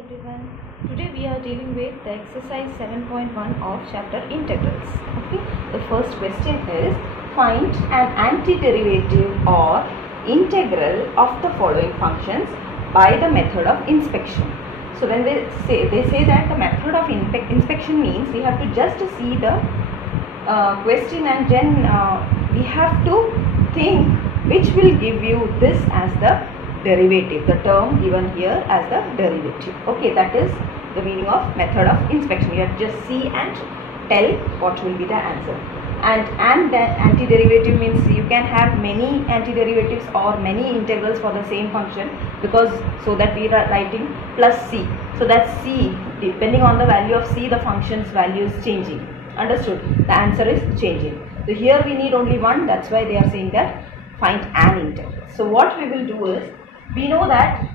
everyone. Today we are dealing with the exercise 7.1 of chapter integrals. Okay. The first question is find an antiderivative or integral of the following functions by the method of inspection. So when they say that the method of inspection means we have to just see the question and then we have to think which will give you this as the derivative, the term given here as the derivative. Okay, that is the meaning of method of inspection. You have to just see and tell what will be the answer. And the antiderivative means you can have many antiderivatives or many integrals for the same function, because so that we are writing plus c. So that c, depending on the value of c, the function's value is changing. Understood? The answer is changing. So here we need only one. That's why they are saying that find an integral. So what we will do is, we know that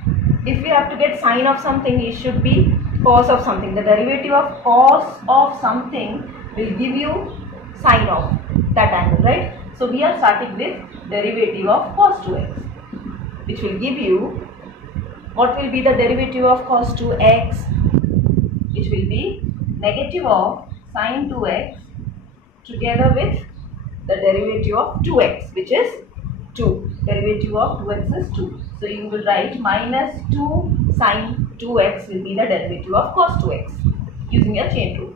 if we have to get sine of something, it should be cos of something. The derivative of cos of something will give you sine of that angle, right? So we are starting with derivative of cos 2x, which will give you, what will be the derivative of cos 2x, which will be negative of sine 2x together with the derivative of 2x, which is 2. Derivative of 2x is 2. So you will write minus 2 sine 2x will be the derivative of cos 2x using a chain rule.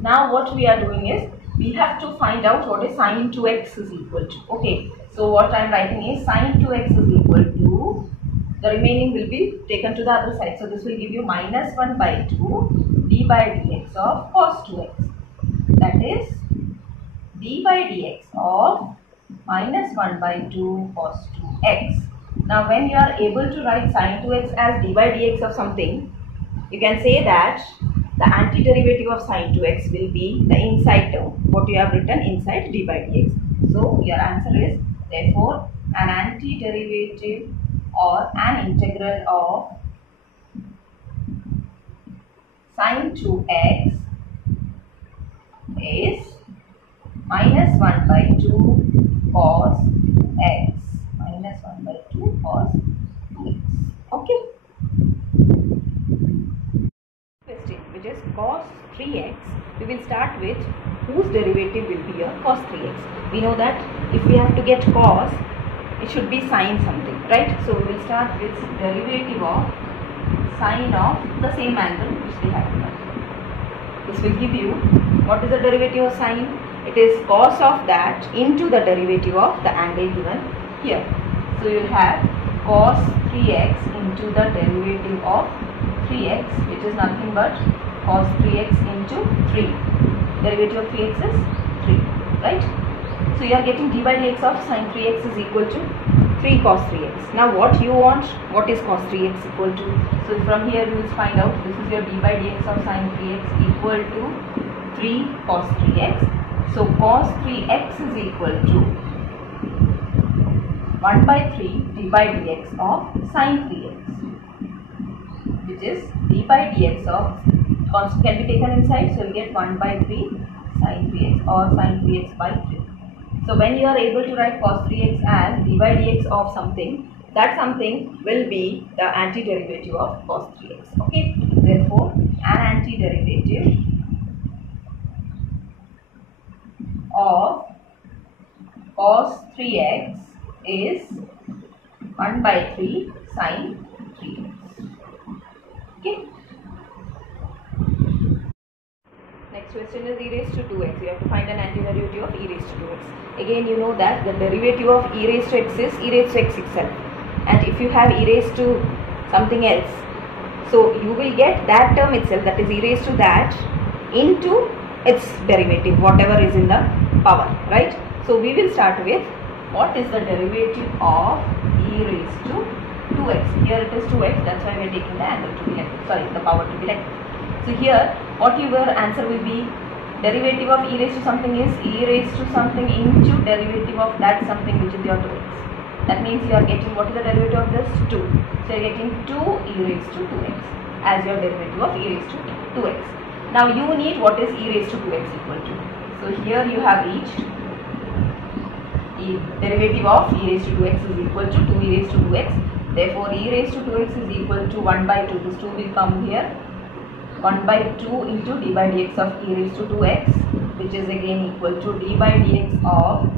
Now what we are doing is, we have to find out what is sine 2x is equal to. Okay, so what I am writing is sine 2x is equal to, the remaining will be taken to the other side. So this will give you minus 1 by 2 d by dx of cos 2x. That is d by dx of minus 1 by 2 cos 2x. Now when you are able to write sine 2x as d by dx of something, you can say that the antiderivative of sine 2x will be the inside term, what you have written inside d by dx. So your answer is therefore an antiderivative or an integral of sine 2x is minus 1 by 2 cos x. Minus 1 by 2 cos x. Okay. Question, which is cos 3x. We will start with whose derivative will be a cos 3x. We know that if we have to get cos, it should be sine something, right? So we will start with derivative of sine of the same angle which we have done. This will give you, what is the derivative of sine? It is cos of that into the derivative of the angle given here. So you will have cos 3x into the derivative of 3x, which is nothing but cos 3x into 3. Derivative of 3x is 3, right? So you are getting d by dx of sine 3x is equal to 3 cos 3x. Now what you want, what is cos 3x equal to? So from here you will find out, this is your d by dx of sine 3x equal to 3 cos 3x. So cos 3x is equal to 1 by 3 d by dx of sine 3x, which is d by dx of, constant can be taken inside, so you get 1 by 3 sine 3x or sine 3x by 3. So when you are able to write cos 3x as d by dx of something, that something will be the antiderivative of cos 3x. Okay, therefore an antiderivative of cos 3x is 1 by 3 sine 3x. Okay. Next question is e raised to 2x. You have to find an antiderivative of e raised to 2x. Again, you know that the derivative of e raised to x is e raised to x itself. And if you have e raised to something else, so you will get that term itself, that is e raised to that, into its derivative, whatever is in the power, right? So we will start with, what is the derivative of e raised to 2x? Here it is 2x, that's why we are taking the angle to be like, sorry, the power to be like. So here, what your answer will be, derivative of e raised to something is e raised to something into derivative of that something, which is your 2x. That means you are getting, what is the derivative of this? 2. So you are getting 2 e raised to 2x as your derivative of e raised to 2x. Now you need what is e raised to 2x equal to. So here you have reached derivative of e raised to 2x is equal to 2 e raised to 2x. Therefore, e raised to 2x is equal to 1 by 2. This 2 will come here. 1 by 2 into d by dx of e raised to 2x, which is again equal to d by dx of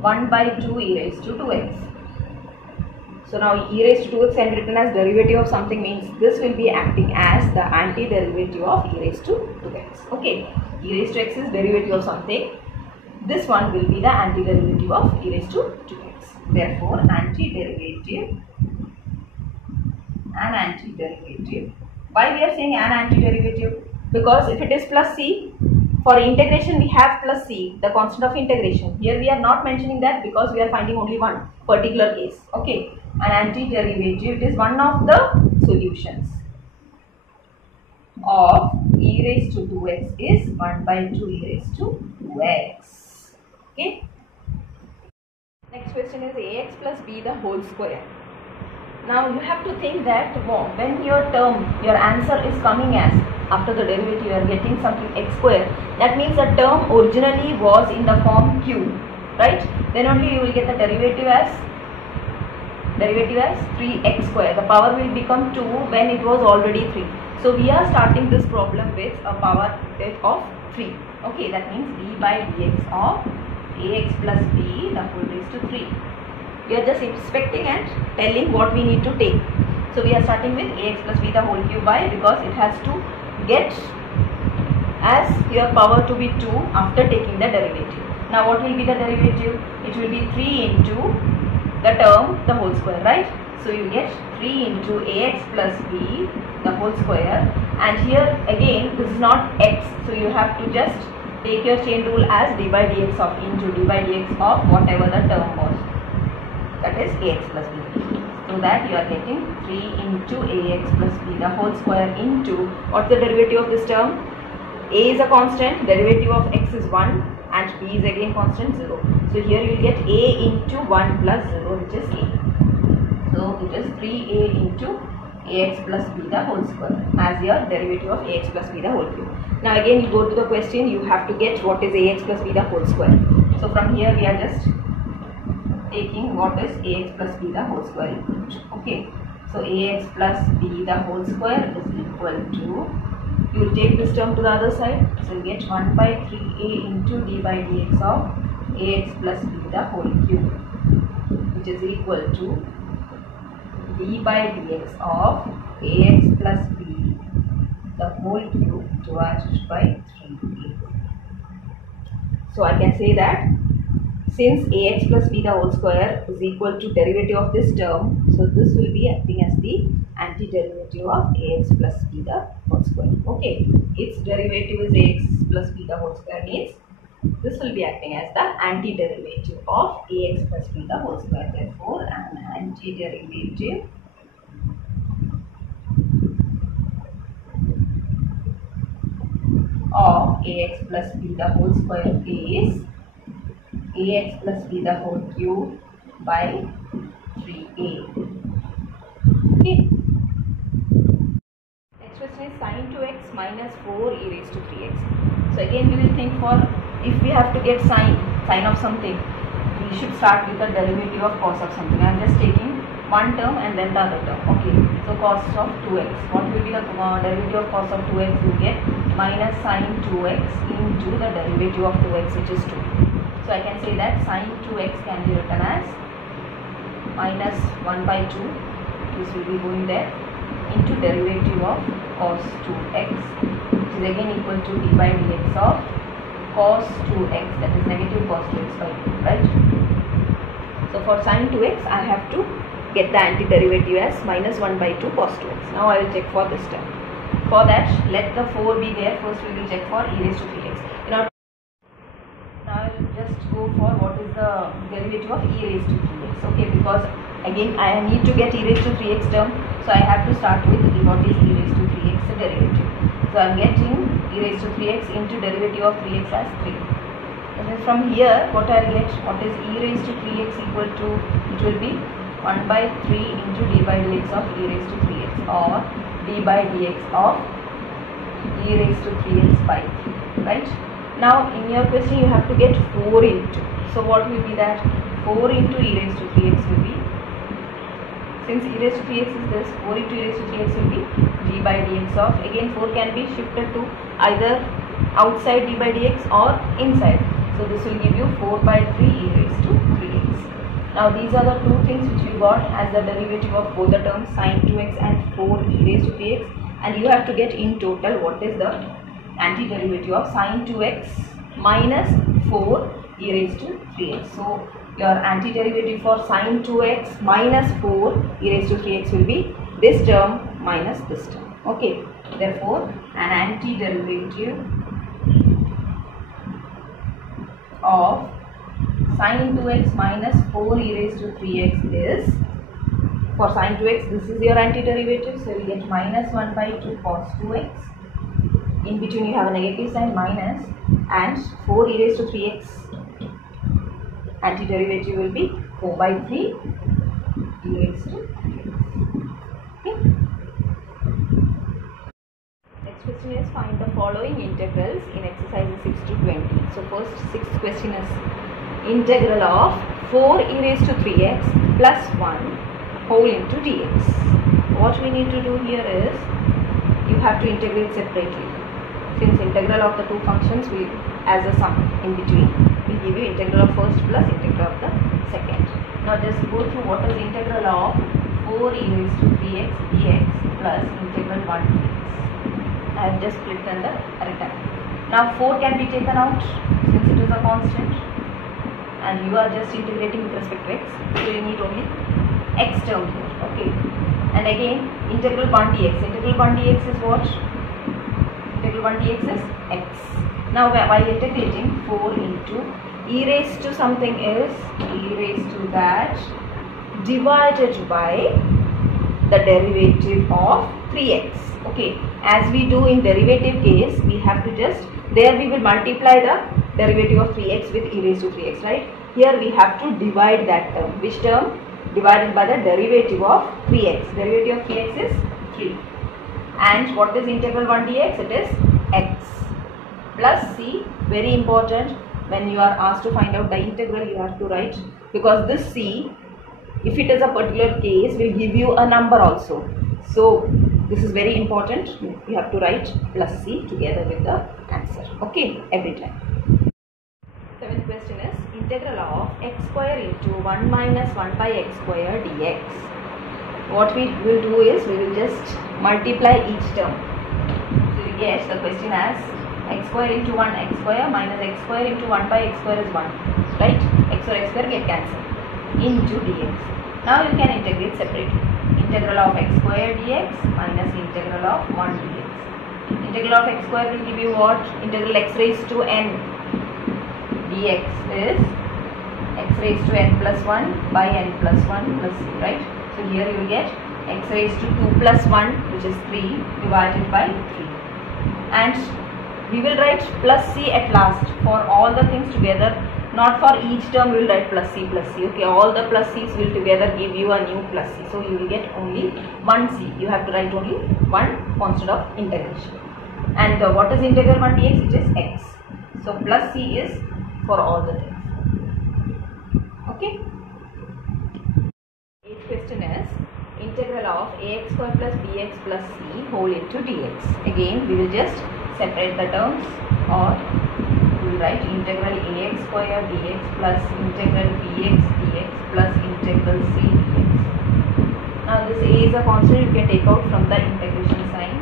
1 by 2 e raised to 2x. So now e raised to 2x can be written as derivative of something, means this will be acting as the antiderivative of e raised to 2x. Okay, e raised to x is derivative of something. This one will be the antiderivative of e raised to 2x. Therefore, antiderivative. Why we are saying an antiderivative? Because if it is plus c, for integration we have plus c, the constant of integration. Here we are not mentioning that because we are finding only one particular case. Okay, an antiderivative, it is one of the solutions of e raised to 2x is 1 by 2 e raised to 2x. Okay. Next question is ax plus b the whole square. Now you have to think that when your answer is coming as after the derivative you are getting something x square, that means the term originally was in the form q, right? Then only you will get the derivative as 3x square. The power will become 2 when it was already 3. So we are starting this problem with a power of 3. Okay, that means d by dx of ax plus b the whole raised to 3. We are just inspecting and telling what we need to take. So we are starting with ax plus b the whole cube. Why? Because it has to get as your power to be 2 after taking the derivative. Now what will be the derivative? It will be 3 into the term the whole square, right? So you get 3 into ax plus b the whole square, and here again this is not x, so you have to just take your chain rule as d by dx of into d by dx of whatever the term was, that is ax plus b. So that you are getting 3 into ax plus b the whole square into, what's the derivative of this term? A is a constant, derivative of x is 1 and b is again constant 0. So here you will get a into 1 plus 0, which is a. So it is 3a into ax plus b the whole square as your derivative of ax plus b the whole cube. Now again you go to the question, you have to get what is ax plus b the whole square. So from here we are just taking what is ax plus b the whole square equal to. Okay, so ax plus b the whole square is equal to, you will take this term to the other side, so you get 1 by 3a into d by dx of ax plus b the whole cube, which is equal to d by dx of ax plus b the whole cube divided by 3a. So I can say that since ax plus b the whole square is equal to derivative of this term, so this will be acting as the antiderivative of ax plus b the whole square. Okay, its derivative is ax plus b the whole square, means this will be acting as the antiderivative of ax plus b the whole square. Therefore, an antiderivative of ax plus b the whole square is ax plus b the whole cube by 3a. Okay. Next question is sin 2x minus 4 e raised to 3x. So again we will think, for if we have to get sine of something, we should start with the derivative of cos of something. I am just taking one term and then the other term. Okay, so cos of 2x. What will be the derivative of cos of 2x? You get minus sin 2x into the derivative of 2x, which is 2. So I can say that sin 2x can be written as minus 1 by 2, this will be going there, into derivative of cos 2x, which is again equal to d by dx of cos 2x, that is negative cos 2x by 2, right? So for sin 2x I have to get the antiderivative as minus 1 by 2 cos 2x. Now I will check for this term. For that, let the 4 be there. First we will check for e raised to 3x. Now I will just go for what is the derivative of e raised to 3x. Okay, because again I need to get e raised to 3x term, so I have to start with what is e raised to 3x the derivative. So I am getting e raised to 3x into derivative of 3x as 3. And then from here what I will get, what is e raised to 3x equal to, it will be 1 by 3 into d by dx of e raised to 3x, or d by dx of e raised to 3x by 3, right? Now in your question you have to get 4 into, so what will be that? 4 into e raised to 3x will be Since e raised to 3x is this, 4 into e raised to 3x will be d by dx of, again 4 can be shifted to either outside d by dx or inside. So this will give you 4 by 3 e raised to 3x. Now these are the two things which we got as the derivative of both the terms, sin 2x and 4 e raised to 3x, and you have to get in total what is the antiderivative of sin 2x minus 4 e raised to 3x. So your antiderivative for sin 2x minus 4 e raised to 3x will be this term minus this term. Okay, therefore an antiderivative of sin 2x minus 4 e raised to 3x is, for sin 2x this is your antiderivative, so we get minus 1 by 2 cos 2x. In between you have a negative sign minus, and 4 e raised to 3x antiderivative will be 4 by 3 e raised to 3x. Okay. Next question is, find the following integrals in exercises 6 to 20. So first, sixth question is integral of 4 e raised to 3x plus 1 whole into dx. What we need to do here is, you have to integrate separately. Since integral of the two functions will as a sum in between, will give you integral of first plus integral of the second. Now just go through what is integral of 4 e raised to 3x dx plus integral 1 dx. I have just split in the rectangle. Now 4 can be taken out since it is a constant, and you are just integrating with respect to x, so you need only x term here. Okay, and again integral 1 dx. Integral 1 dx is what? Integral 1 dx is x. Now while integrating 4 into e raised to something is e raised to that divided by the derivative of 3x. Okay, as we do in derivative case, we have to just, there we will multiply the derivative of 3x with e raised to 3x, right? Here we have to divide that term. Which term? Divided by the derivative of 3x. Derivative of 3x is 3. And what is integral 1 dx? It is x plus c. Very important, when you are asked to find out the integral, you have to write, because this c, if it is a particular case, will give you a number also. So this is very important. You have to write plus c together with the answer. Okay, every time. Seventh question is integral of x square into 1 minus 1 by x square dx. What we will do is, we will just multiply each term. So you get the question as x square into 1 x square minus x square into 1 by x square is 1, right? X or x square get cancelled into dx. Now you can integrate separately. Integral of x square dx minus integral of 1 dx. Integral of x square will give you what? Integral x raised to n dx is x raised to n plus 1 by n plus 1 plus c, right? So here you will get x raised to 2 plus 1, which is 3, divided by 3. And we will write plus c at last for all the things together. Not for each term we will write plus c plus c. Okay, all the plus c's will together give you a new plus c. So you will get only one c. You have to write only one constant of integration. And what is integral 1 dx? It is x. So plus c is for all the things. Okay. Eighth question is integral of ax square plus bx plus c whole into dx. Again we will just separate the terms, or we will write integral ax square dx plus integral bx dx plus integral c dx. Now this a is a constant, you can take out from the integration sign.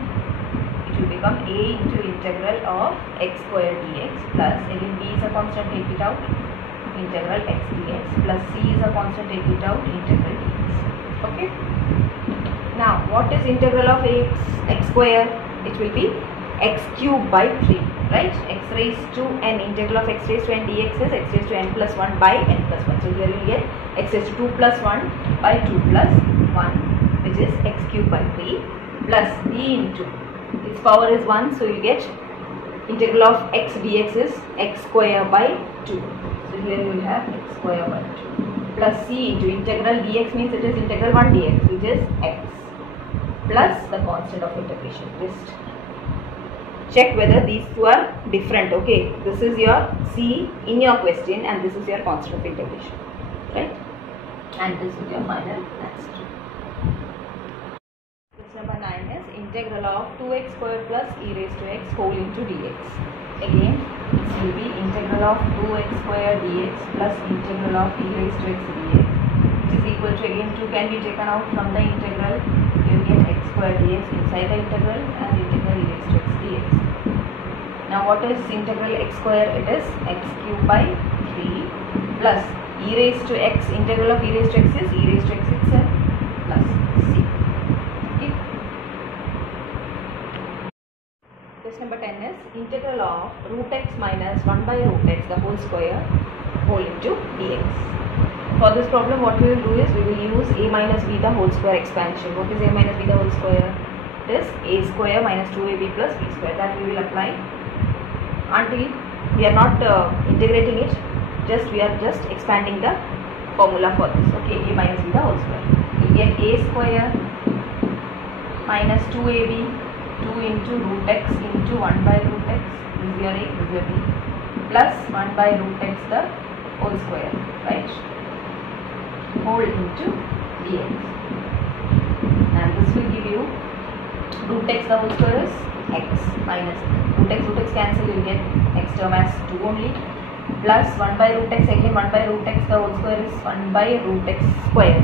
It will become a into integral of x square dx plus, again b is a constant, take it out, integral x dx plus c is a constant, take it out, integral dx. Okay. Now what is integral of x square? It will be x cube by 3, right? X raised to n, integral of x raised to n dx is x raised to n plus 1 by n plus 1. So here you will get x raised to 2 plus 1 by 2 plus 1, which is x cube by 3 plus b into, its power is 1, so you will get integral of x dx is x square by 2. So here you will have x square by 2 plus c into integral dx means it is integral 1 dx, which is x plus the constant of integration. Just check whether these two are different. Okay, this is your c in your question and this is your constant of integration, right? And this is your final answer. integral of 2x square plus e raised to x whole into dx. Again, this will be integral of 2x square dx plus integral of e raised to x dx, which is equal to, again 2 can be taken out from the integral. You will get x square dx inside the integral and integral e raised to x dx. Now what is integral x square? It is x cube by 3 plus e raised to x, integral of e raised to x is e raised to x itself plus c. Okay. Question number 10 is integral of root x minus 1 by root x the whole square whole into dx. For this problem, what we will do is we will use a minus b the whole square expansion. What is a minus b the whole square? It is a square minus 2ab plus b square. That we will apply until we are not integrating it. We are just expanding the formula for this. Okay, a minus b the whole square. We get a square minus 2ab, 2 into root x into 1 by root x, this is your a, this is your b, plus 1 by root x the whole square, right? Whole into dx. And this will give you root x the whole square is x minus root x cancel, you will get x term as 2 only, plus 1 by root x, again 1 by root x the whole square is 1 by root x square,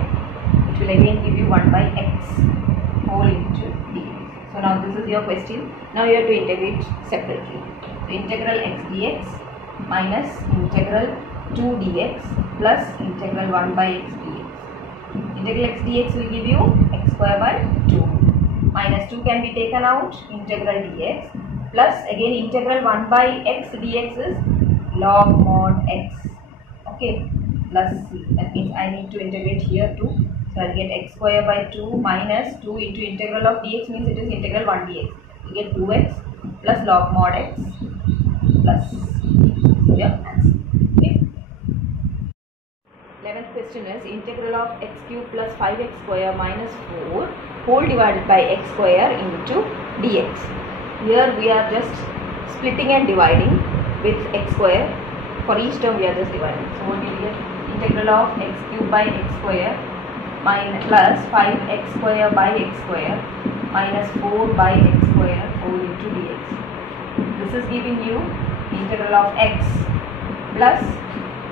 which will again give you 1 by x whole into dx. So now this is your question. Now you have to integrate separately. So integral x dx minus integral 2 dx plus integral 1 by x dx. Integral x dx will give you x square by 2 minus 2 can be taken out, integral dx plus again integral 1 by x dx is log mod x, okay, plus c. That means I need to integrate here too. So I will get x square by 2 minus 2 into integral of dx means it is integral 1 dx. You get 2x plus log mod x plus c. So your answer. Okay. 11th question is integral of x cube plus 5x square minus 4 whole divided by x square into dx. Here we are just splitting and dividing with x square. For each term we are just dividing. So what do you get? Integral of x cube by x square minus plus 5x square by x square minus 4 by x square whole into dx. This is giving you integral of x plus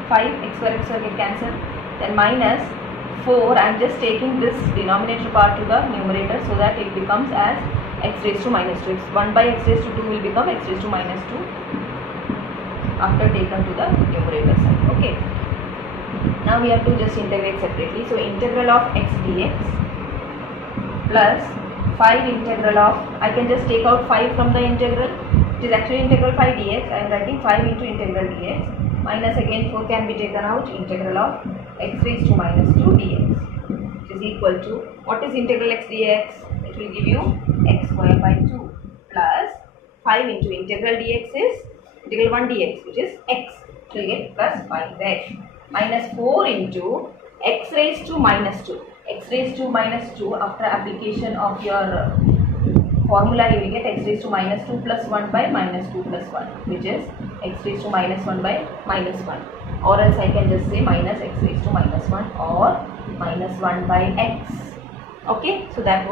5x square get cancelled, then minus 4. I am just taking this denominator part to the numerator so that it becomes as x raised to minus 2. 1 by x raised to 2 will become x raised to minus 2 after taken to the numerator side. Okay. Now we have to just integrate separately. So integral of x dx plus 5 integral of, I can just take out 5 from the integral. It is actually integral 5 dx. I am writing 5 into integral dx minus again 4 can be taken out, integral of x raised to minus 2 dx, which is equal to, what is integral x dx? It will give you x square by 2 plus 5 into integral dx is integral 1 dx, which is x. So you get plus 5 there. Minus 4 into x raised to minus 2. X raised to minus 2 after application of your formula you will get x raised to minus 2 plus 1 by minus 2 plus 1, which is x raised to minus 1 by minus 1, or else I can just say minus x raised to minus 1 or minus 1 by x. Okay, so that's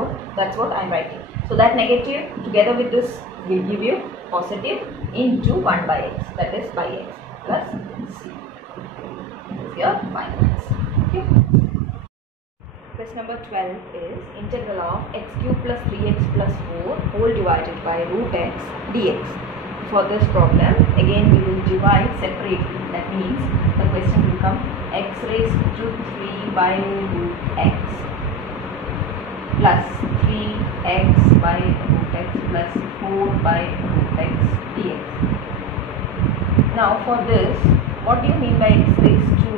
what I am writing. So that negative together with this will give you positive into 1 by x, that is by x plus c. This is your final answer. Okay. Question number 12 is integral of x cube plus 3x plus 4 whole divided by root x dx. For this problem, again we will divide separately. That means the question will come x raised to 3 by root x plus 3x by root x plus 4 by root x dx. Now for this, what do you mean by x raised to,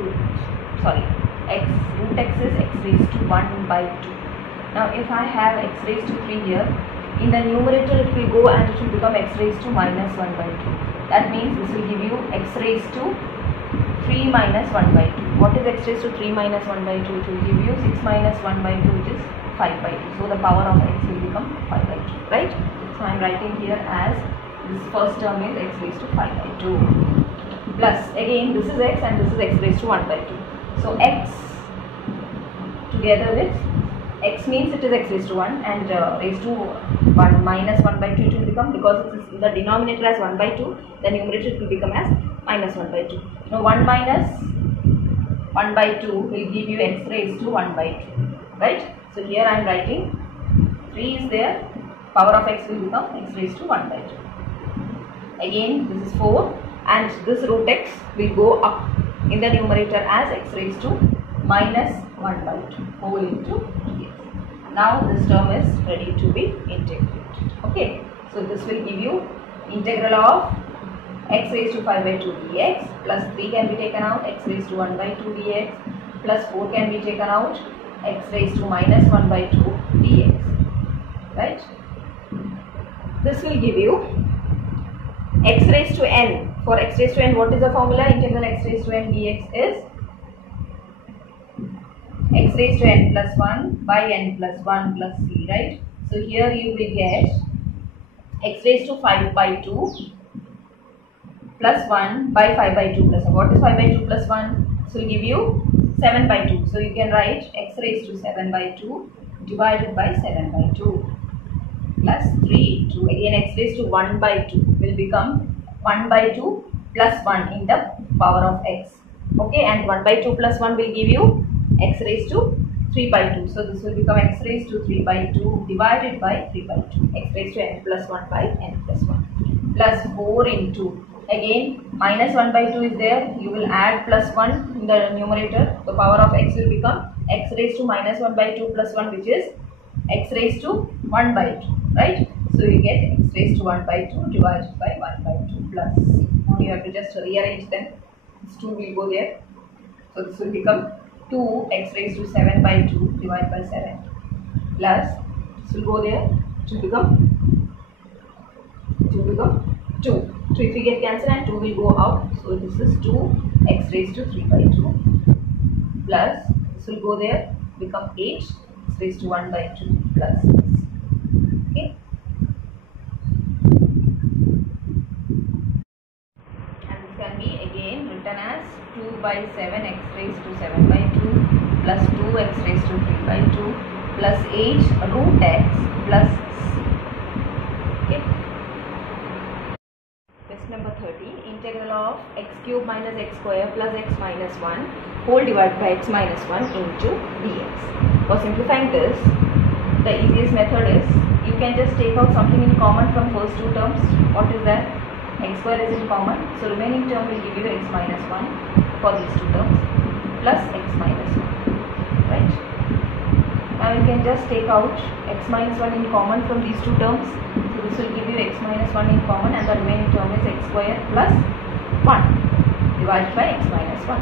root x is x raised to 1 by 2. Now if I have x raised to 3 here, in the numerator it will go and it will become x raised to minus 1 by 2. That means this will give you x raised to 3 minus 1 by 2. What is x raised to 3 minus 1 by 2? It will give you 6 minus 1 by 2, which is 5 by 2. So the power of x will become 5 by 2, right? So I am writing here as this first term is x raised to 5 by 2. Plus again this is x and this is x raised to 1 by 2. So x together with x means it is x raised to 1 and raised to 1 minus 1 by 2 it will become, because it is in the denominator as 1 by 2, the numerator it will become as minus 1 by 2. Now 1 minus 1 by 2 will give you x raised to 1 by 2, right? So here I am writing 3 is there, power of x will become x raised to 1 by 2. Again this is 4 and this root x will go up in the numerator as x raised to minus 1 by 2 whole into dx. Now this term is ready to be integrated. Okay, so this will give you integral of x raised to 5 by 2 dx plus 3 can be taken out, x raised to 1 by 2 dx plus 4 can be taken out, x raised to minus 1 by 2 dx, right? This will give you x raised to n. For x raised to n, what is the formula? Integral x raised to n dx is x raised to n plus 1 by n plus 1 plus c, right? So here you will get x raised to 5 by 2 plus 1 by 5 by 2 plus 1. What is 5 by 2 plus 1? This will give you 7 by 2. So you can write x raised to 7 by 2 divided by 7 by 2 plus 3 2. Again x raised to 1 by 2 will become 1 by 2 plus 1 in the power of x. Okay, and 1 by 2 plus 1 will give you x raised to 3 by 2. So this will become x raised to 3 by 2 divided by 3 by 2. X raised to n plus 1 by n plus 1 plus 4 into, again minus 1 by 2 is there. You will add plus 1 in the numerator. The power of x will become x raised to minus 1 by 2 plus 1, which is x raised to 1 by 2, right? So you get x raised to 1 by 2 divided by 1 by 2 plus c. Now you have to just rearrange them. This 2 will go there. So this will become 2 x raised to 7 by 2 divided by 7 plus this will go there. It will become 2. So if we get cancelled and 2 will go out. So this is 2 x raised to 3 by 2 plus this will go there, become 8 x raised to 1 by 2 plus 6. Okay. And this can be again written as 2 by 7 x raised to 7 by 2 plus 2 x raised to 3 by 2 plus 8 root x plus c. Okay. Question number 30. Integral of x cube minus x square plus x minus 1 whole divided by x minus 1 into dx. For simplifying this, the easiest method is you can just take out something in common from first two terms. What is that? X square is in common, so remaining term will give you x minus 1 for these two terms plus x minus 1, right? Now you can just take out x minus 1 in common from these two terms. So this will give you x minus 1 in common and the remaining term is x square plus 1 divided by x minus 1.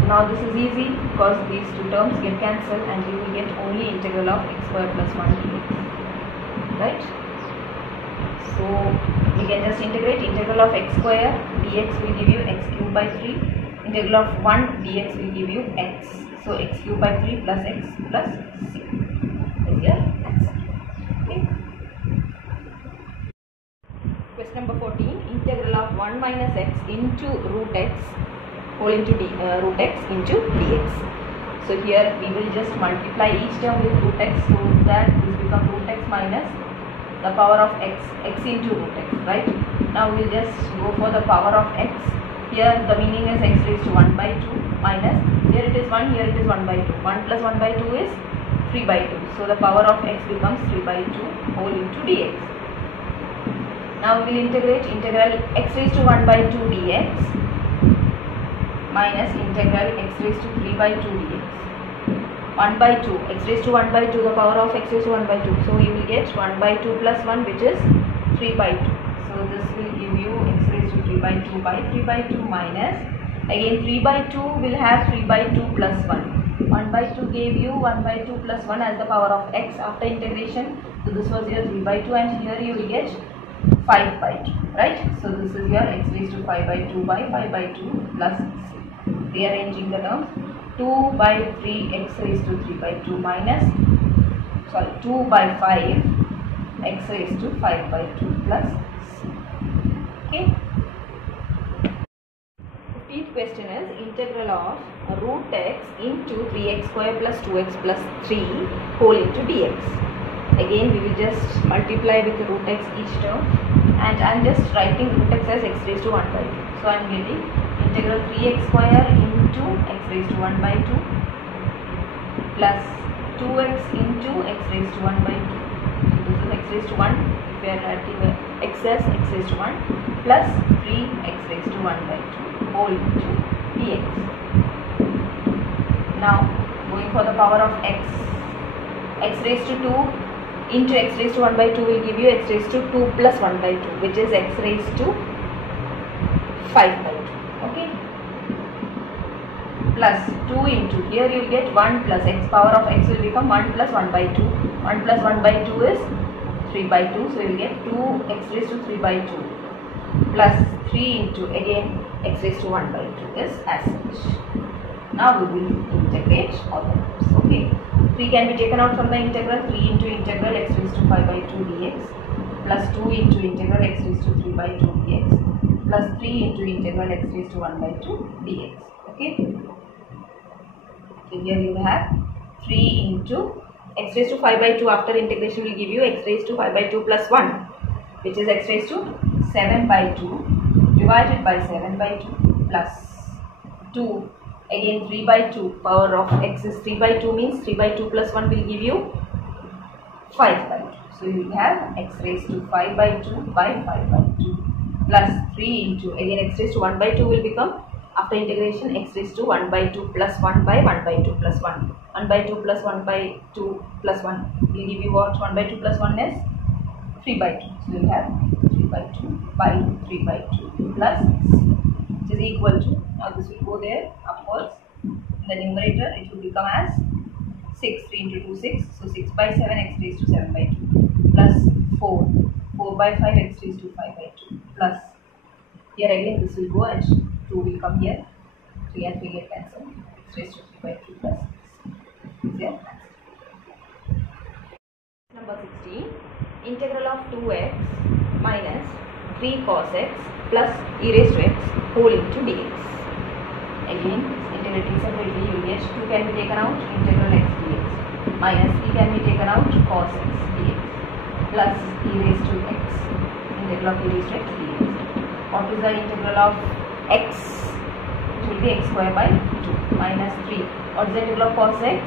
So now this is easy because these two terms get cancelled and you will get only integral of x square plus 1 dx, right? So you can just integrate. Integral of x square dx will give you x cube by 3. Integral of 1 dx will give you x. So x cube by 3 plus x plus c is your answer. Okay. Question number 14. Integral of 1 minus x into root x whole into root x into dx. So here we will just multiply each term with root x so that this becomes root x minus the power of x into root x, right? Now we will just go for the power of x. Here the meaning is x raised to 1 by 2 minus, here it is 1, here it is 1 by 2. 1 plus 1 by 2 is 3 by 2. So the power of x becomes 3 by 2 whole into dx. Now we will integrate integral x raised to 1 by 2 dx minus integral x raised to 3 by 2 dx. 1 by 2, x raised to 1 by 2, the power of x raised to 1 by 2. So you will get 1 by 2 plus 1, which is 3 by 2. So this will give you x raised to 3 by 2 by 3 by 2 minus, again 3 by 2 will have 3 by 2 plus 1. 1 by 2 gave you 1 by 2 plus 1 as the power of x after integration. So this was your 3 by 2 and here you will get 5 by 2, right? So this is your x raised to 5 by 2 by 5 by 2 plus c. Rearranging the terms. 2 by 3 x raised to 3 by 2 minus, 2 by 5 x raised to 5 by 2 plus c. Okay. 15th question is integral of root x into 3x square plus 2x plus 3 whole into dx. Again we will just multiply with root x each term, and I am just writing root x as x raised to 1 by 2. So I am getting integral 3x square into x raised to 1 by 2 plus 2x into x raised to 1 by 2. So this is x raised to 1. If we are writing x as x raised to 1 plus 3x raised to 1 by 2 whole into dx. Now going for the power of x raised to 2 into x raised to 1 by 2 will give you x raised to 2 plus 1 by 2, which is x raised to 5 by 2. Okay, plus 2 into, here you will get 1 plus x, power of x will become 1 plus 1 by 2. 1 plus 1 by 2 is 3 by 2, so you will get 2x raised to 3 by 2 plus 3 into, again x raised to 1 by 2 is as such. Now we will integrate all the terms. Okay, 3 can be taken out from the integral. 3 into integral x raised to 5 by 2 dx plus 2 into integral x raised to 3 by 2 dx plus 3 into integral x raised to 1 by 2 dx. Okay, so here you have 3 into x raised to 5 by 2 after integration will give you x raised to 5 by 2 plus 1, which is x raised to 7 by 2 divided by 7 by 2 plus 2, again 3 by 2, power of x is 3 by 2 means 3 by 2 plus 1 will give you 5 by 2. So you will have x raised to 5 by 2 by 5 by 2 plus 3 into, again x raised to 1 by 2 will become, after integration, x raised to 1 by 2 plus 1 by 1 by 2 plus 1. 1 by 2 plus 1 by 2 plus 1 will give you what? 1 by 2 plus 1 is 3 by 2. So you will have 3 by 2 by 3 by 2 plus 6, which is equal to, now this will go there upwards in the numerator, it will become as 6, 3 into 2 6, so 6 by 7 x raised to 7 by 2 plus 4 by 5 x raised to 5 by 2 plus, here again this will go and 2 will come here, 3 and 3 get cancelled, x raised to 3 by 2 plus 6 is here. Number 16, integral of 2x minus 3 cos x plus e raised to x whole into dx. Again, integrating separately, you will get 2 can be taken out, integral x dx, minus 3 can be taken out, cos x dx, plus e raised to x, integral of e raised to x dx. What is the integral of x? It will be x square by 2 minus 3. What is the integral of cos x?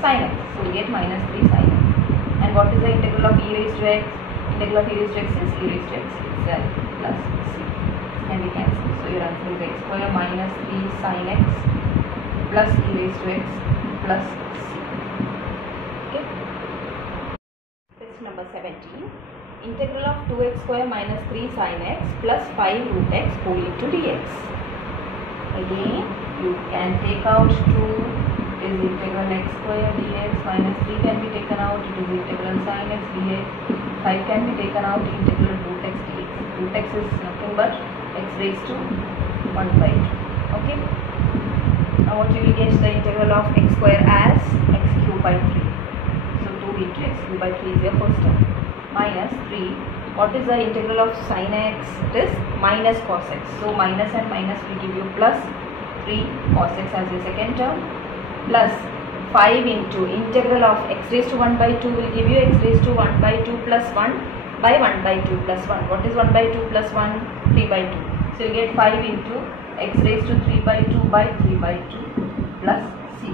Sin x. So we get minus 3 sin x. And what is the integral of e raised to x? Integral of e raised to x is e raised to x itself plus c. Can be cancelled. So your answer is x square minus 3 sin x plus e raised to x plus c. Okay. Question number 17. Integral of 2x square minus 3 sin x plus 5 root x whole into dx. Again, you can take out 2 is integral x square dx, minus 3 can be taken out, it is integral sin x dx, 5 can be taken out, integral root x dx. Root x is nothing but x raised to 1 by 2. Okay. Now what you will get the integral of x square as x cube by 3. So 2 into x cube by 3 is your first term. Minus 3. What is the integral of sin x? It is minus cos x. So minus and minus will give you plus 3 cos x as your second term. Plus 5 into integral of x raised to 1 by 2 will give you x raised to 1 by 2 plus 1 by 1 by 2 plus 1. What is 1 by 2 plus 1? 3 by 2. So you get 5 into x raised to 3 by 2 by 3 by 2 plus c.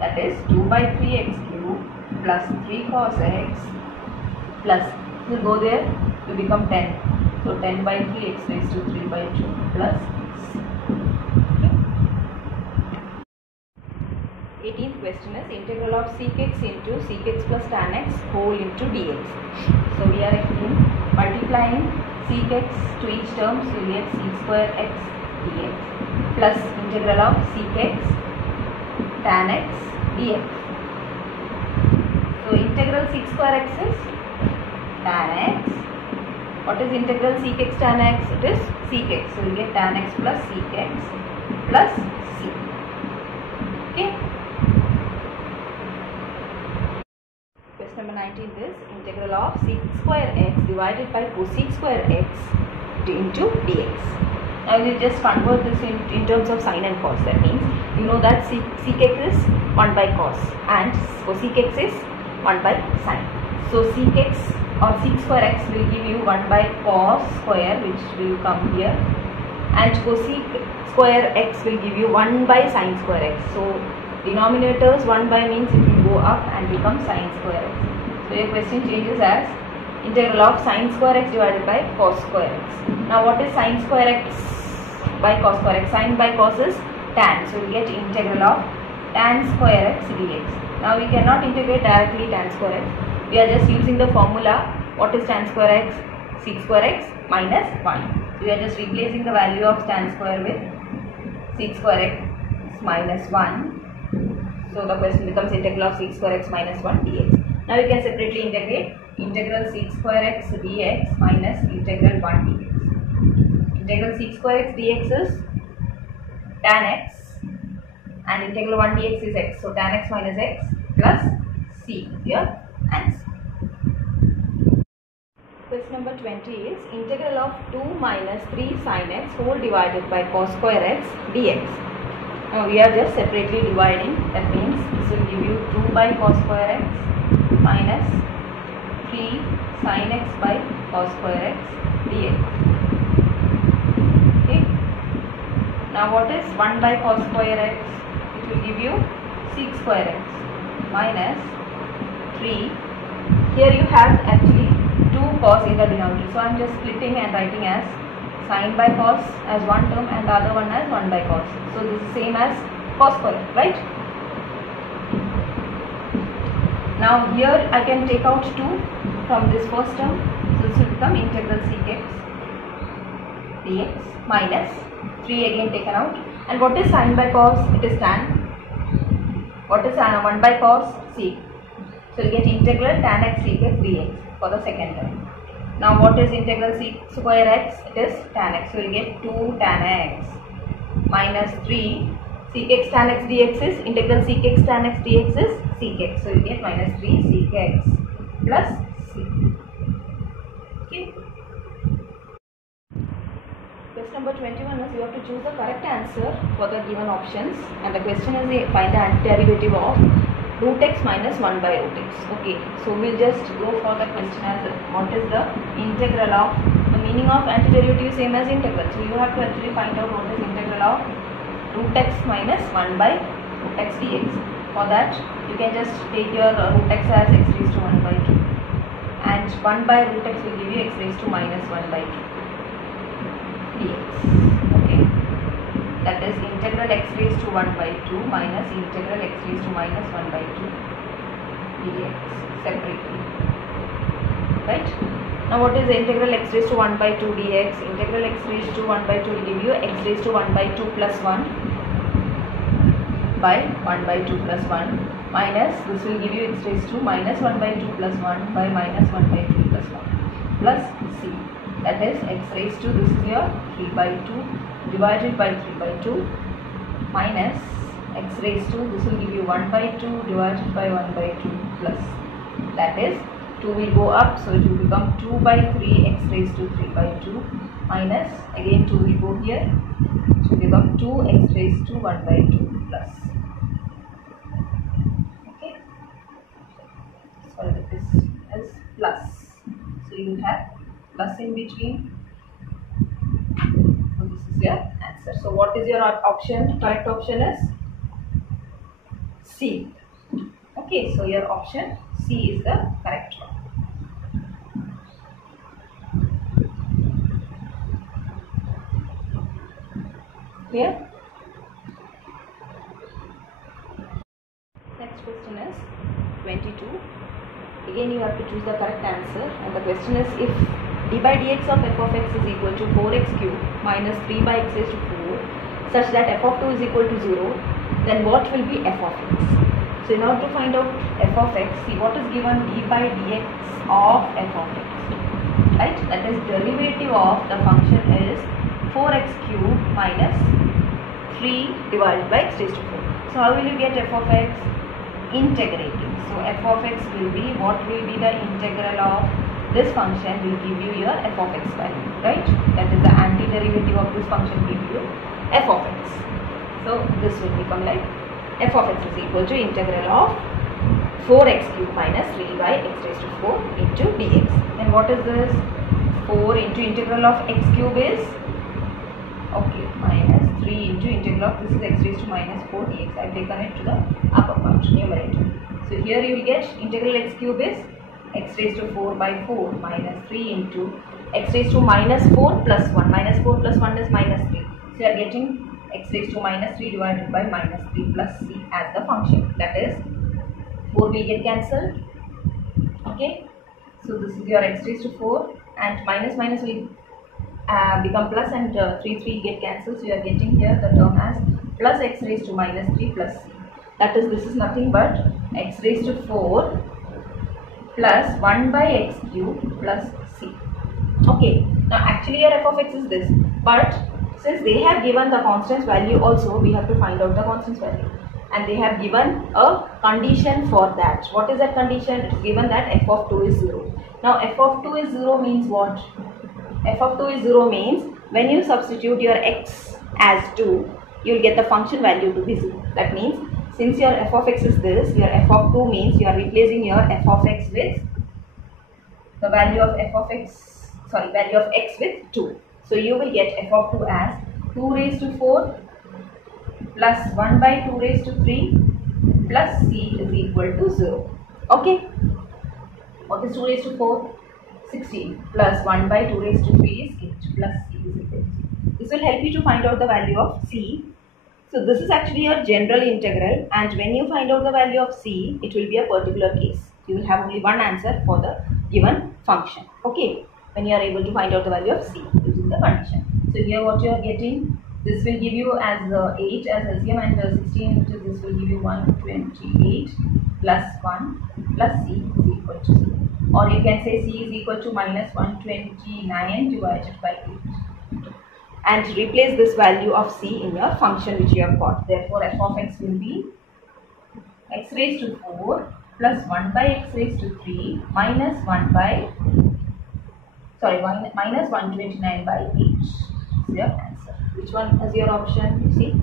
That is 2 by 3 x cube plus 3 cos x plus, you go there to become 10. So 10 by 3 x raised to 3 by 2 plus c. 18th question is integral of sec x into sec x plus tan x whole into dx. So we are again multiplying sec x to each term, so we get sec square x dx plus integral of sec x tan x dx. So integral sec square x is tan x. What is integral sec x tan x? It is sec x. So we get tan x plus sec x plus c. Okay. Question number 19 is integral of sec square x divided by cosec square x into dx. Now you just convert this in terms of sine and cos. That means you know that sec x is 1 by cos and cosec x is 1 by sine. So sec x or sec square x will give you 1 by cos square, which will come here, and cosec square x will give you 1 by sine square x. So denominators 1 by means it will go up and become sine square x. So your question changes as integral of sine square x divided by cos square x. Now what is sine square x by cos square x? Sine by cos is tan. So we get integral of tan square x dx. Now we cannot integrate directly tan square x. We are just using the formula. What is tan square x? Sec square x minus 1. We are just replacing the value of tan square with sec square x minus 1. So the question becomes integral of sec square x minus 1 dx. Now we can separately integrate integral sec square x dx minus integral 1 dx. Integral sec square x dx is tan x and integral 1 dx is x. So tan x minus x plus c here and c. Question number 20 is integral of 2 minus 3 sin x whole divided by cos square x dx. Now we are just separately dividing. That means this will give you 2 by cos square x minus 3 sin x by cos square x dx. Okay. Now what is 1 by cos square x? It will give you sec square x minus 3. Here you have actually 2 cos in the denominator. So I am just splitting and writing as sin by cos as one term and the other one as 1 by cos. So this is same as cos square, right? Now here I can take out 2 from this first term. So this will become integral sec x dx minus 3 again taken out. And what is sin by cos? It is tan. What is 1 by cos? Sec. So you get integral tan x sec x dx for the second term. Now what is integral sec square x? It is tan x. So you get 2 tan x minus 3 sec x tan x dx is integral sec x tan x dx is sec x. So you get minus 3 sec x plus c. Okay. Question number 21 is you have to choose the correct answer for the given options, and the question is find the antiderivative of root x minus 1 by root x. Okay, so we'll just go for the question as what is the integral of, the meaning of antiderivative is same as integral. So you have to actually find out what is integral of root x minus 1 by root x dx. For that you can just take your root x as x raised to 1 by 2 and 1 by root x will give you x raised to minus 1 by 2 dx. Okay, that is integral x raised to 1 by 2 minus integral x raised to minus 1 by 2 dx separately, right? Now what is integral x raised to 1 by 2 dx? Integral x raised to 1 by 2 will give you x raised to 1 by 2 plus 1 by 1 by 2 plus 1 minus this will give you x raised to minus 1 by 2 plus 1 by minus 1 by 2 plus 1 plus c. That is x raised to, this is your 3 by 2 divided by 3 by 2 minus x raised to, this will give you 1 by 2 divided by 1 by 2 plus, that is 2 will go up, so it will become 2 by 3 x raised to 3 by 2 minus again 2 will go here, it will become 2 x raised to 1 by 2 plus. Okay, so this is plus, so you have plus in between. So this is your answer. So what is your option? Correct option is C. Okay, so your option C is the correct one. Clear? Next question is 22. Again you have to choose the correct answer, and the question is if d by dx of f of x is equal to 4x cube minus 3 by x raised to 4 such that f of 2 is equal to 0, then what will be f of x? So in order to find out f of x, see what is given, d by dx of f of x, right? That is derivative of the function is 4x cube minus 3 divided by x raised to 4. So how will you get f of x? Integrating. So f of x will be, what will be the integral of this function will give you your f of x value, right? That is the antiderivative of this function give you f of x. So this will become like f of x is equal to integral of 4x cube minus 3 by x raised to 4 into dx. And what is this? 4 into integral of x cube is okay minus 3 into integral of this is x raised to minus 4 dx. I have taken it to the upper part, numerator. So here you will get integral x cube is x raised to 4 by 4 minus 3 into x raised to minus 4 plus 1. Minus 4 plus 1 is minus 3. So you are getting x raised to minus 3 divided by minus 3 plus c as the function. That is 4 will get cancelled. Okay. So this is your x raised to 4 and minus minus will become plus and 3 get cancelled. So you are getting here the term as plus x raised to minus 3 plus c. That is, this is nothing but x raised to 4 plus 1 by x cube plus c. Okay, now actually your f of x is this, but since they have given the constant's value also, we have to find out the constant's value, and they have given a condition for that. What is that condition? It is given that f of 2 is 0. Now f of 2 is 0 means what? F of 2 is 0 means when you substitute your x as 2, you will get the function value to be 0. That means since your f of x is this, your f of 2 means you are replacing your f of x with the value of f of x, value of x with 2. So you will get f of 2 as 2 raised to 4 plus 1 by 2 raised to 3 plus c is equal to 0. Okay. What is 2 raised to 4? 16 plus 1 by 2 raised to 3 is 8 plus c is equal to 0. This will help you to find out the value of c. So this is actually your general integral, and when you find out the value of c, it will be a particular case. You will have only one answer for the given function. Okay, when you are able to find out the value of c using the condition. So here what you are getting, this will give you as 8 as LCM and 16, which is this will give you 128 plus 1 plus c is equal to 0. Or you can say c is equal to minus 129 divided by 8. And replace this value of c in your function which you have got. Therefore, f of x will be x raised to 4 plus 1 by x raised to 3 minus minus 129 by 8 is your answer. Which one is your option? You see,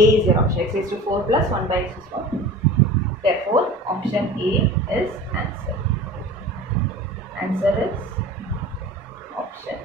A is your option. X raised to 4 plus 1 by x is 4. Therefore, option A is answer. Answer is option